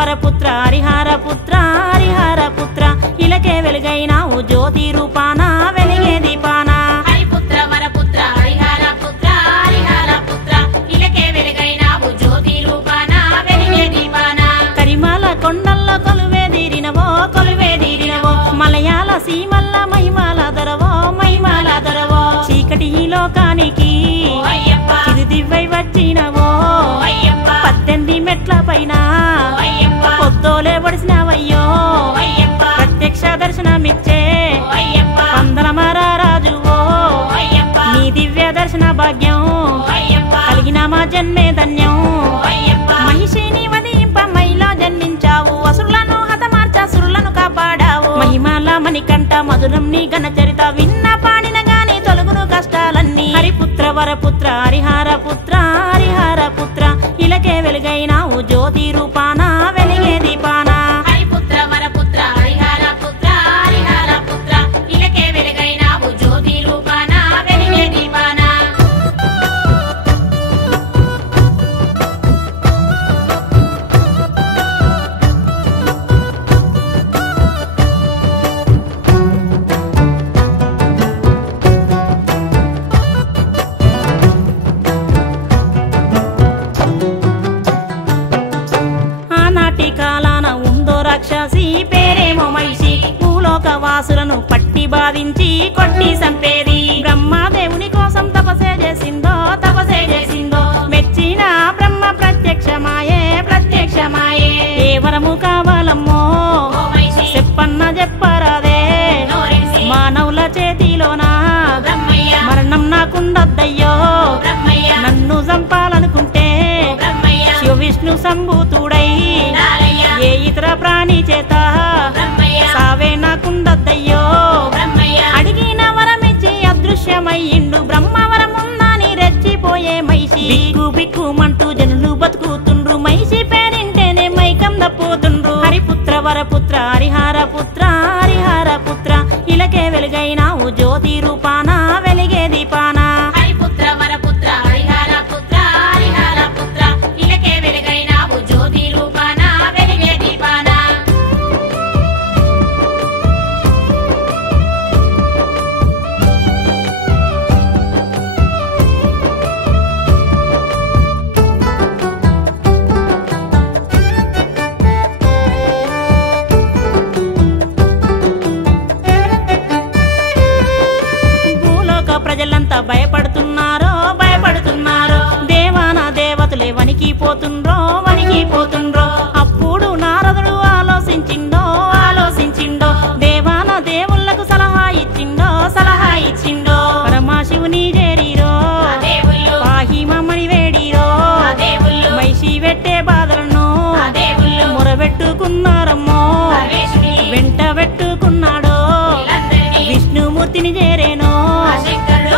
వరపుత్ర హరిహర పుత్ర హరిహర పుత్ర ఇలకే వెలుగైనావు జ్యోతి రూపాన వెలిగే దీపాన హరిపుత్ర వరపుత్ర హరిహర పుత్ర హరిహర పుత్ర ఇలకే వెలుగైనావు జ్యోతి రూపాన వెలిగే దీపాన కరిమాల కొండల్లో కొలువేదీరినవో మలయాళ సీమల్ల మహిమాల దొరవో చీకటి ఈ లోకానికి చిరుదివ్వై వచ్చినవో 18 మెట్ల పైన పొద్దోలే ఒడిసినవయ్యో ప్రత్యక్ష దర్శనమిచ్చే పందల మహారాజువో నీ దివ్య దర్శన భాగ్యం కలిగిన మా జన్మే ధన్యం మహిషిని వధింప మైలో జన్మించావు అసురులను హతమార్చ సురులను కాపాడావు మహిమాల మణికంఠ మధురం నీ ఘన చరిత విన్న పాడిన గాని తొలగును కష్టాలన్నీ హరిపుత్ర వరపుత్ర హరిహర పుత్ర హరిహర పుత్ర ఇలకే వెలుగైనావు జ్యోతి రూపాన వెలిగే దీపాన హరిపుత్ర వరపుత్ర హరిహర పుత్ర హరిహర పుత్ర ఇలకే వెలుగైనావు జ్యోతి రూపాన వెలిగే దీపాన రాక్షసి పేరేమో మహిషి భూలోక వాసులను పట్టి బాధించి కొట్టి సంపేది బ్రహ్మదేవుని కోసం తపసే చేసిందో మెచ్చిన బ్రహ్మ ప్రత్యక్షమాయే ఏ వరము కావాలమ్మో చెప్పన్న చెప్పరాదే మానవుల చేతిలోనా మరణం నాకుండద్దయ్యో నన్ను చంపాలనుకుంటే శివ విష్ణు సంభూతుడై ఏ ఇతర ప్రాణి చేత సావే నాకుండద్దయ్యో అడిగిన వరమిచ్చి అదృశ్యమయ్యిండు బ్రహ్మవరముందని రెచ్చిపోయే మహిషి బిక్కుమంటూ జనులు బతుకుతుండ్రు మహిషి పేరింటేనే మైకం దప్పుతుండ్రు హరిపుత్ర వరపుత్ర హరిహర పుత్ర హరిహర పుత్ర ఇలకే వెలుగైనావు జ్యోతి రూపాన వెలిగే దీపాన హరిపుత్ర వరపుత్ర హరిహర పుత్ర హరిహర పుత్ర ఇలకే వెలుగైనావు జ్యోతి రూపాన వెలిగే దీపాన భూలోక ప్రజలంతా భయపడుతున్నారో దేవాన దేవతలే వణికిపోతుండ్రో అప్పుడు నారదుడు ఆలోచించిండో దేవాన దేవుళ్లకు సలహా ఇచ్చిండో పరమశివుని చేరిరో పాహి మమ్మని వేడిరో మైషి పెట్టే బాధలను మొరబెట్టుకున్నారమ్మో వెంట పెట్టుకున్నాడో విష్ణుమూర్తిని చేరేనో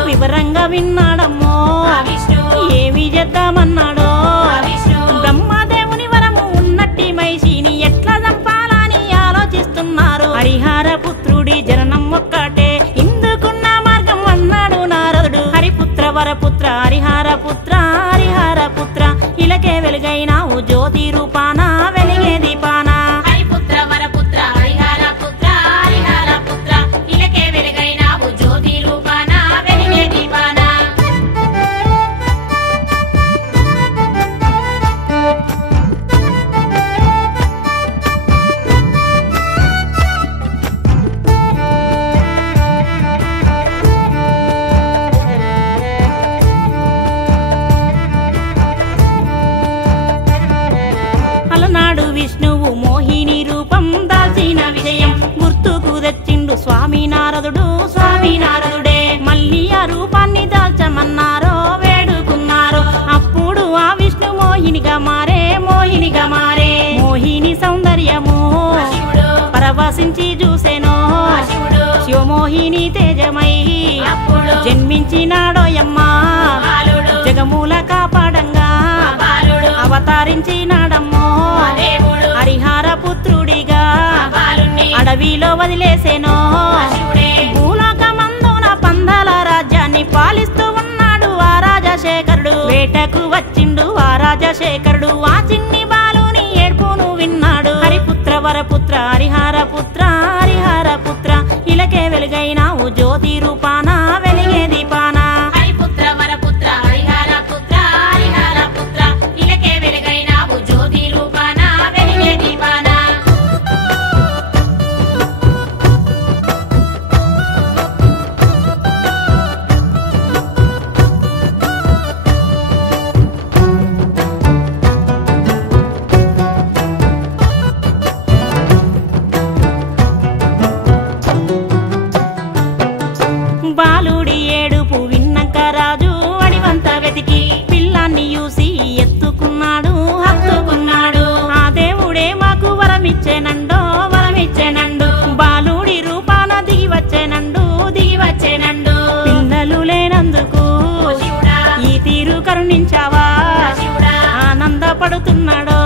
వివరంగా విన్నాడమ్మో ఏమి చేద్దామన్నాడో బ్రహ్మదేవుని వరము ఉన్నట్టి మైషిని ఎట్లా చంపాలని ఆలోచిస్తున్నారు హరిహర పుత్రుడి జననం ఒక్కటే ఇందుకున్న మార్గం అన్నాడు నారదుడు హరిపుత్ర వరపుత్ర హరిహర పుత్ర ఇలకే వెలుగైనావు జ్యోతి రూపాన వెలిగే దీపాన హరిపుత్ర వరపుత్ర హరిహర పుత్ర ఇలకే వెలుగైనావు జ్యోతి రూపాన వెలిగే దీపాన అలనాడు విష్ణువు మోహిని రూపం దాల్చిన విజయం గుర్తుకు తెచ్చిండు స్వామి నారదుడే మళ్ళీ ఆ రూపాన్ని దాల్చమన్నారో వేడుకున్నారో అప్పుడు ఆ విష్ణు మోహినిగా మారే మోహిని సౌందర్యము పరవశించి చూసెనో శివమోహిని తేజమై జన్మించినాడోయమ్మా జగమూల కాపాడంగా అవతరించినాడమ్మో హరిహర పుత్రుడిగా అడవిలో వదిలేసేనో భూలోకమందున పందాల రాజ్యాన్ని పాలిస్తూ ఉన్నాడు ఆ రాజశేఖరుడు వేటకు వచ్చిండు ఆ రాజశేఖరుడు ఆ చిన్ని బాలుని ఏడ్పును విన్నాడు. హరిపుత్ర వరపుత్ర హరిహర పుత్ర హరిహర పుత్ర ఇలకే వెలుగైనావు జ్యోతి రూపాన వెలిగే దీపాన. హరిపుత్ర వరపుత్ర హరిహర పుత్ర హరిహర పుత్ర ఇలకే వెలుగైనావు జ్యోతి రూపాన వెలిగే దీపాన. బాలుడి ఏడుపు విన్నాక రాజు అడివంత వెతికి పిల్లాన్ని చూసి ఎత్తుకున్నాడు హత్తుకున్నాడు. ఆ దేవుడే మాకు వరమిచ్చేనండో వరమిచ్చేనండు. బాలుడి రూపాన దిగి వచ్చేనండు దిగి వచ్చేనండు. పిల్లలు లేనందుకు శివుడా ఈ తీరు కరుణించావా. శివుడా ఆనందపడుతున్నాడో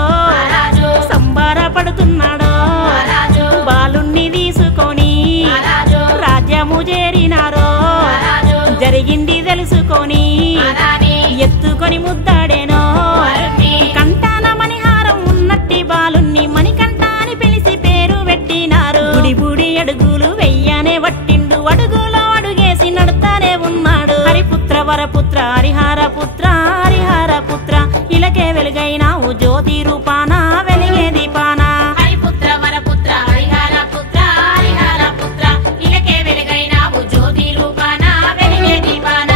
రాజు సంబరపడుతున్నాడో. రాజు బాలుణ్ణి తీసుకొని రాజు రాజ్యము చేరినారో. రాజు జరిగింది తెలుసుకొని రాణి ఎత్తుకొని ముద్దాడేనో. వరుణ్ణి కంటాన మణిహారం ఉన్నట్టి బాలుణ్ణి మణికంఠ అని పిలిచి పేరు పెట్టినారు. బుడి బుడి అడుగులు వెయ్యనే వట్టిండు అడుగులో అడుగేసి నడుతానే ఉన్నాడు. హరిపుత్ర వరపుత్ర హరిహర పుత్ర హరిహర పుత్ర ఇలకే వెలుగైనావు జ్యోతి రూపాన వెలిగే దీపాన. హరిపుత్ర వరపుత్ర హరిహర పుత్ర హరిహర పుత్ర ఇలకే వెలుగైనావు జ్యోతి రూపాన వెలిగే దీపాన.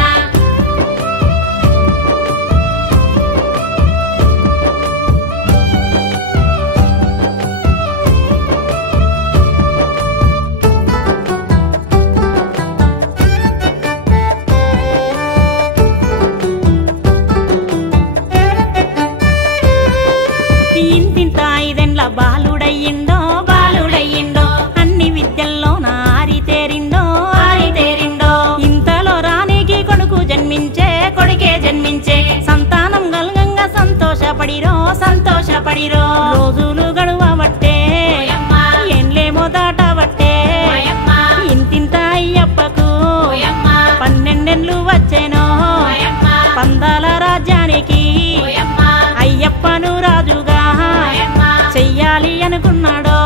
ఇంతింత ఐదెండ్ల బాలుడయ్యిండో బాలుడయ్యిండో. అన్ని విద్యల్లో ఆరితేరిండో ఆరితేరిండో. ఇంతలో రాణికి కొడుకు జన్మించే కొడుకే జన్మించే. సంతానం గల్గంగా సంతోషపడిరో సంతోషపడిరో. రోజులు గడువబట్టే ఓయమ్మ ఏండ్లేమో దాటబట్టే. ఓయమ్మ ఇంతింత అయ్యప్పకు ఓయమ్మ 12 వచ్చేనో. ఓయమ్మ పందాల రాజ్యానికి ఓయమ్మ అయ్యప్పను రాజుగా ఓయమ్మ చెయ్యాలి అనుకున్నాడో.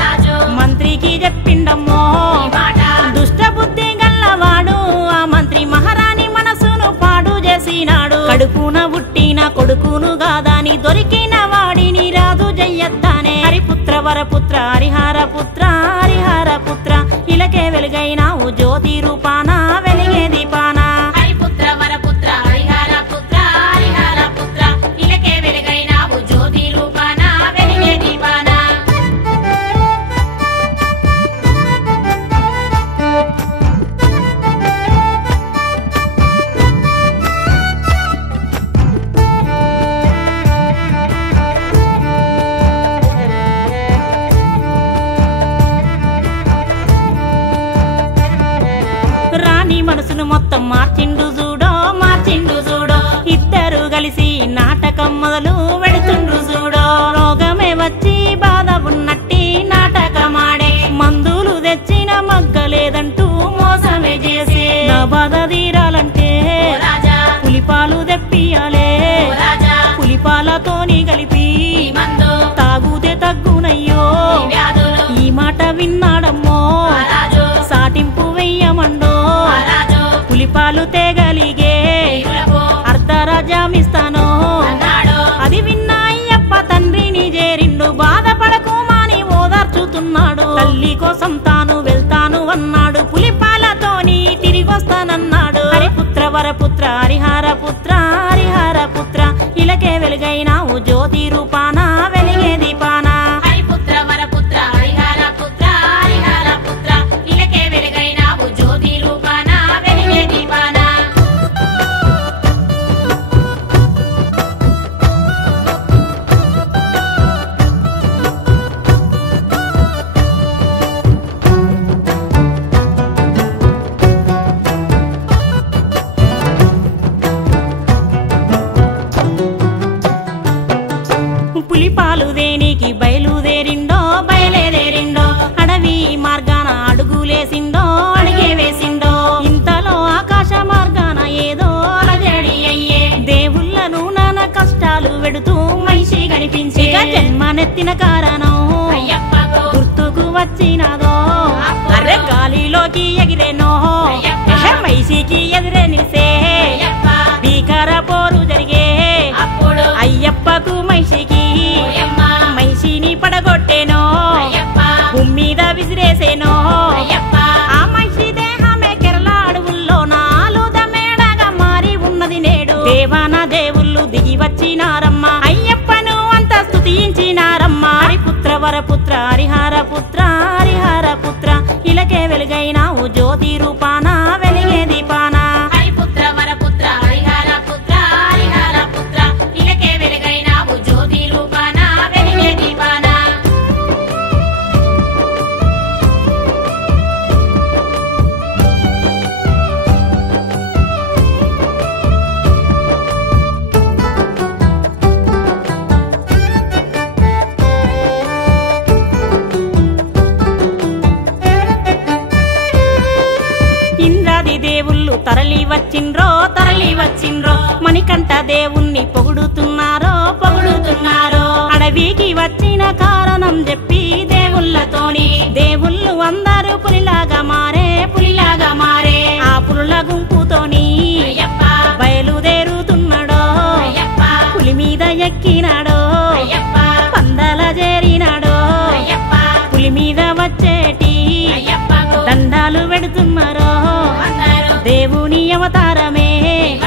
రాజు మంత్రికి చెప్పిండమ్మో ఈ మాట దుష్ట బుద్ధి గల్లవాడు. ఆ మంత్రి మహారాణి మనసును పాడు చేసినాడు. కడుపున పుట్టిన కొడుకును గాదాని దొరికిన వాడిని రాజు జయ్యద్దానే. హరిపుత్ర వరపుత్ర హరిహర పుత్ర హరిహర పుత్ర ఇలకే వెలుగైనావు జ్యోతి రూపాన వెలిగే దీపాన. హరిపుత్ర వరపుత్ర హరిహర పుత్ర హరిహర పుత్ర ఇలకే వెలుగైనావు జ్యోతి రూపాన వెలిగే దీపాన. రాణి మనసును మొత్తం మార్చిండు చూడో మార్చిండు చూడో. ఇద్దరు కలిసి నాటకం మొదలు పెడుతుండ్రు చూడో. రోగమే వచ్చి బాధ ఉన్నట్టి నాటకమాడే. మందులు తెచ్చిన మగ్గలేదంటూ మోసమే చేసే. నా బాధ తీరాలంటే ఓ రాజా పులిపాలు తెప్పియాలే. ఓ రాజా పులిపాలతోని కలిపి ఈ మందు తాగుతే తగ్గునయ్యో. ఈ వ్యాధులు ఈ మాట విన్నాడమ్మో రాజు సాటింపు వెయ్యమండో. రాజు పులిపాలు తేగలిగే తీరులకు అర్ధరాజ్యమిస్తాను. అన్నాడు. అది విన్న అయ్యప్ప తండ్రిని చేరిండు. బాధపడకు మాని ఓదార్చుతున్నాడు. తల్లి కోసం తాను వెళ్తాను అన్నాడు. పులిపాలతోని తిరిగొస్తానన్నాడు. హరిపుత్ర వరపుత్ర హరిహర పుత్ర హరిహర పుత్ర ఇలకే వెలుగైనావు జ్యోతి రూపాన వెలిగే దీపాన. హరిపుత్ర వరపుత్ర హరిహర పుత్ర హరిహర పుత్ర ఇలకే వెలుగైనావు జ్యోతి రూపాన వెలిగే దీపాన. గద్దెనెత్తిన కారణం అయ్యప్పకు గుర్తుకు వచ్చినదో అరే గాలిలోకి ఎగిరేనో మైసికి ఎదురే నిలిసే అయ్యప్ప భీకర పోరు జరిగే అప్పుడు అయ్యప్పకు మైసికి ఓయమ్మ మైసిని పడగొట్టేనో అయ్యప్ప భూమి మీద విసిరేసేనో అయ్యప్ప ఆ మైసి దేహమే కేరళ అడవుల్లో నాలుద మేడగా మారి ఉన్నది నేడు దేవాన దేవుళ్ళు దిగి వచ్చినారమ్మ అయ్యప్పను అంత స్తుతించినారమ్మ హరిపుత్ర వరపుత్ర హరిహర పుత్ర హరిహర పుత్ర ఇలకే వెలుగైనావు జ్యోతి రూపాన వెలిగే దీపాన హరిపుత్ర వరపుత్ర హరిహర పుత్ర హరిహర పుత్ర ఇలకే వెలుగైనావు జ్యోతి రూపాన వెలిగే దీపాన ఇంద్రాది దేవుళ్ళు తరలి వచ్చిండ్రో మణికంఠ దేవుణ్ణి పొగుడుతున్నారో అడవికి వచ్చిన కారణం చెప్పి దేవుళ్ళతోని దేవుళ్ళు అందరూ పులిలాగా మారే ఆ పులుల గుంపుతోని అయ్యప్ప బయలుదేరుతున్నాడో అయ్యప్ప పులి మీద ఎక్కినాడో అయ్యప్ప పందల చేరినాడో అయ్యప్ప పులి మీద వచ్చేటి అయ్యప్పకు దండాలు పెడుతున్నారో అందరూ దేవుని అవతారమే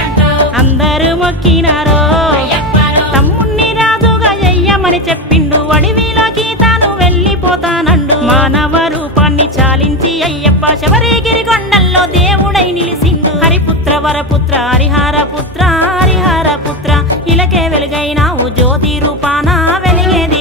అంటూ అందరూ మొక్కినారో అయ్యప్పను తమ్ముణ్ణి రాజుగా చెయ్యమని చెప్పిండు అడవిలోకి తాను వెళ్ళిపోతానండు మానవ రూపాన్ని చాలించి అయ్యప్ప శబరిగిరి కొండల్లో దేవుడై నిలిసిండు హరిపుత్ర వరపుత్ర హరిహర పుత్ర హరిహర పుత్ర ఇలకే వెలుగైనావు జ్యోతి రూపాన వెలిగేది